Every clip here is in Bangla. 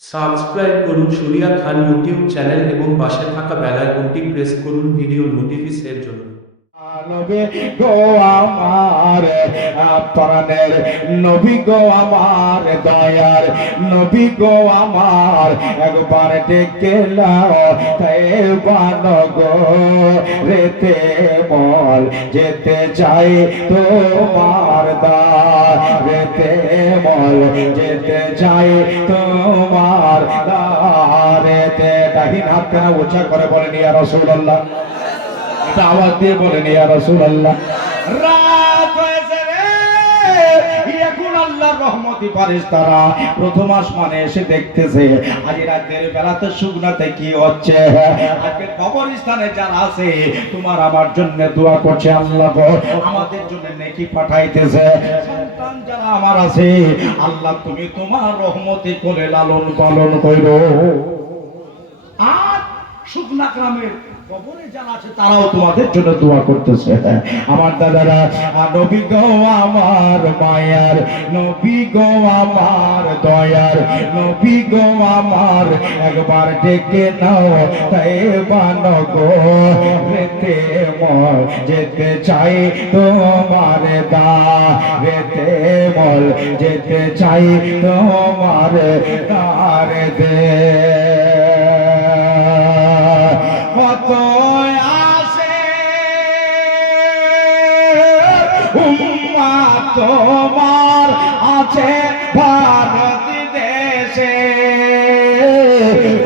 সাবস্ক্রাইব করুন শরিয়া খান ইউটিউব চ্যানেল এবং পাশে থাকা বেল আইকনটি প্রেস করুন ভিডিও নোটিফিকেশনের জন্য। নবী গো আমার প্রাণের নবী গো আমার দয়ার নবী গো আমার একবার ডেকে লাও তাইবান গো রেতে মল যেতে চাই তোমার রেতে মল যেতে চাই তোমার রেতে ডাহিন হাত কেন উঁচা করে বলেন ইয়া রাসূলুল্লাহ, আওয়াজ দিয়ে বলেন ইয়া রাসূলুল্লাহ। রাত হয়েছে রে, এখন আল্লাহর রহমতি ফেরেশতারা প্রথম আসমানে এসে দেখতেছে আজ রাতের বেলাতে শুকনাতে কি হচ্ছে। আজকে কবরস্থানে যারা আছে তোমার আমার জন্য দোয়া করছে, আল্লাহ গো আমাদের জন্য নেকি পাঠাইতেছে। সন্তান যারা আমার আছে আল্লাহ তুমি তোমার রহমতি করে লালন পালন কইরো। আর শুকনা গ্রামের কবরে যারা আছে তারাও তোমাদের জন্য দোয়া করতেছে। আমার দাদারা, নবী গো আমার মায়ার নবী গো আমার দয়ার নবী গো আমার একবার ডেকে নাও তাইবান গো রেতে মল যেতে চাই তোমার রেতে মল যেতে চাই তোমার রেতে। কত আসে উম্মাত তোমার আছে ভারত দেশে,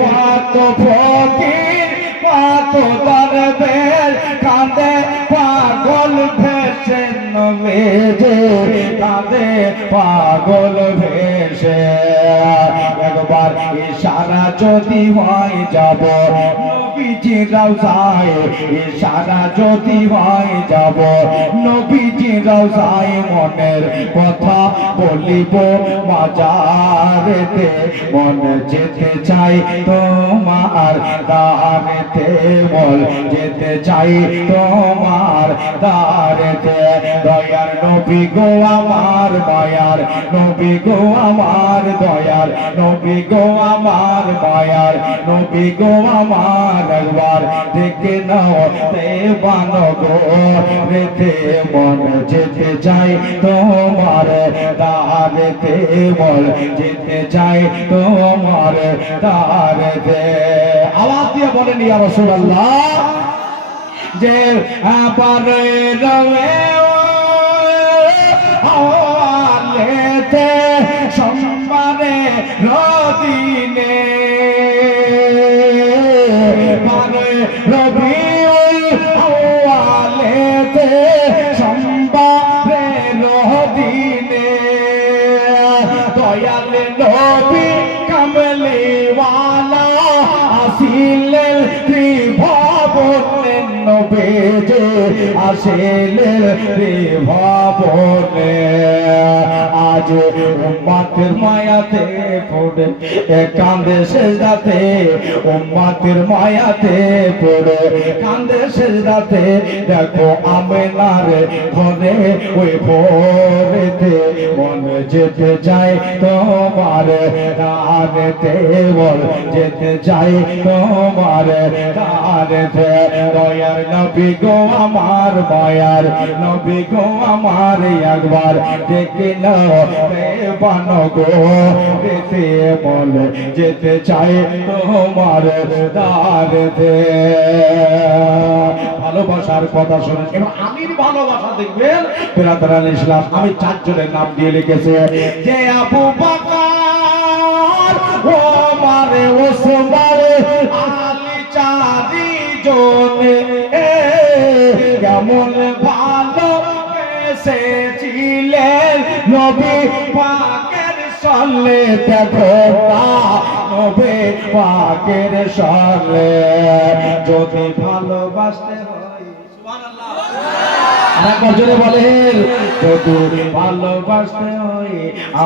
কত ফকির কত দরবেশ কাঁদে পাগল ভেসে নবেজে কাঁদে পাগল ভেসে। একবার ইশারা যদি হয় যাব নবীজি রওজায়, ইশারা যদি হয় যাব নবীজি রওজায়, মনের কথা বলিব মাজারেতে মন যেতে চাই তোমার দারেতে মন যেতে চাই তোমার দারেতে। দয়ার নবী গো আমার মায়ার নবী গো আমার দয়ার নবী গো আমার মায়ার নবী গো আমার একবার দেখে নাও তাইবান গো রেতে মন যেতে চাই তোমার দারেতে মন যেতে চাই তোমার দারেতে। আওয়াজ দিয়ে বলেন ইয়া রাসূলুল্লাহ। যে পারে রবে আলেতে সোমবারে রদিনে পারে রবিউল আওয়ালেতে সোমবারে রদিনে দয়াল নবী কামলিওয়ালা আসিলেন ত্রিভুবনে নবীজি আসিলেন ত্রিভুবনে। আজ উম্মতের মায়াতে পড়ে কাঁদে সেজদাতে উম্মতের মায়াতে পড়ে কাঁদে সেজদাতে। দেখো আমেনার ঘরে ওই ভোরেতে মন যেতে চাই তোমার দারেতে বল যেতে চাই তোমার দারেতে। দয়ার নবী গো আমার মায়ার নবী গো আমার একবার দেখে নাও তাইবান গো রেতে বল যেতে চাই তোমার দারেতে। ভালোবাসার কথা শুনেন। এবার আমির ভালোবাসা দেখবেন বেরাদারান ইসলাম আমি চারজনের নাম দিয়ে লিখেছে। যে আবু বকর ওমর ওসমান আলী চারিজনে কেমন ভালোবেসেছিলেন নবী পাকের সালে। দেখো নবী পাকের সালে যদি ভালোবাসতে হয় সুবহানাল্লাহ জোরে বলেন যদি ভালোবাসতে হয়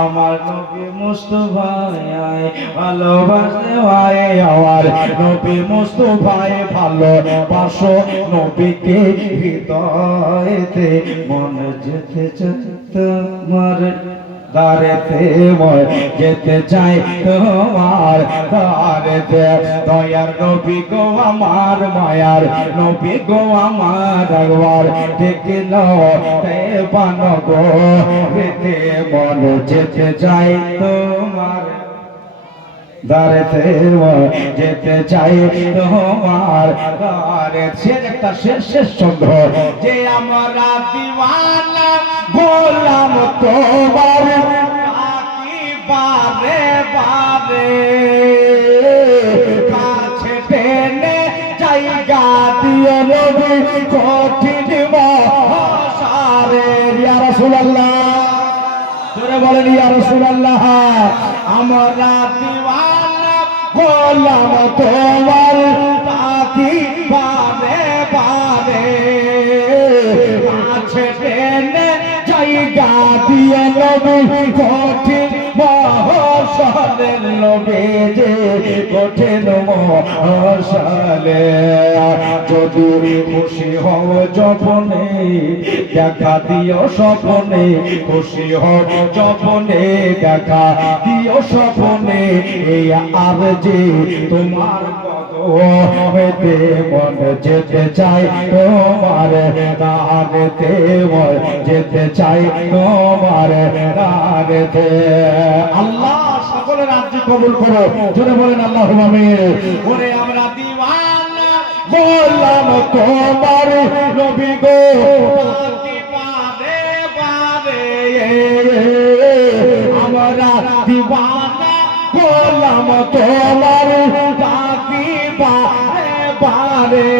আমার নবী মুস্তাফায় ভালোবাসতে হয় আমার নবী মুস্তাফায় ভালোবাসো নবীকে হৃদয়েতে মন যেতে চায় তোমার দারেতে মই যেতে চাই তোমার দারেতে দয়ার নবী গো আমার মায়ার নবী গো আমার একবার ডেকে নাও তে বানো গো রেতে মন যেতে চাই তোমার দারেতে যেতে চাই তোমার দারে শেষ একটা শেষ ছন্দ যে আমরা দিওয়ানা গোলাম তোমার বাকি বারে বারে কাছে টেনে জায়গা দিও নবী কঠিন মহাসারে ইয়া রাসূলুল্লাহ জোরে বলেন ইয়া রাসূলুল্লাহ আমরা দিওয়ানা গোলাম তোমার বাকি বারে বারে কাছে টেনে জায়গা দিয়ে নবী কঠিন মহাসারের নবী যে কঠিন মহাসারে যদি খুশি হও যপনে দেখা দিও স্বপনে খুশি হও যপনে দেখা দিও স্বপনে এই আর যে তোমার হইতে মন যেতে চাই তোমার দানেতে মন যেতে চাই তোমার দানেতে আল্লাহ সকলের রাজ্য কবুল করো জোরে বলেন আল্লাহুম্মা আমিন ওরে আমরা দিওয়ানা গোলাম তোমার নবী গো বাকি বারে বারে আমরা দিওয়ানা গোলাম তোমার বাকি বারে বারে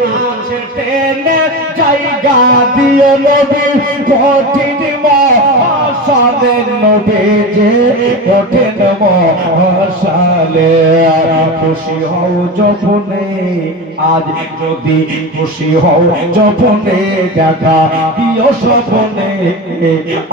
কাছে টেনে জায়গা দিও নবী কঠিন মহাসারের নবী যে কঠিন মহাসারে খুশি হও যপনে আজ যদি খুশি হও যপনে দেখা দিও স্বপনে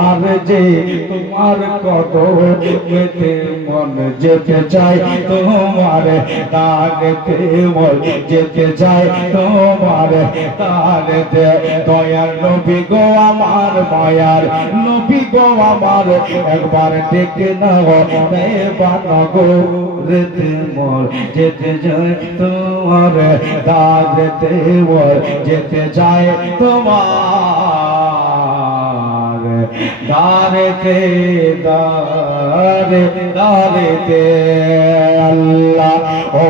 আর যে তোমার কদমেতে মন যেতে চাই তোমার দানেতে মন যেতে চাই তোমার দানেতে দয়ার নবী গো আমার মায়ার নবী গো আমার একবার ডেকে নাও বানো গো রেতে মোর যেতে যায় তোমার দানেতে মোর যেতে যায় তোমার দারেতে দারেতে আল্লাহ ও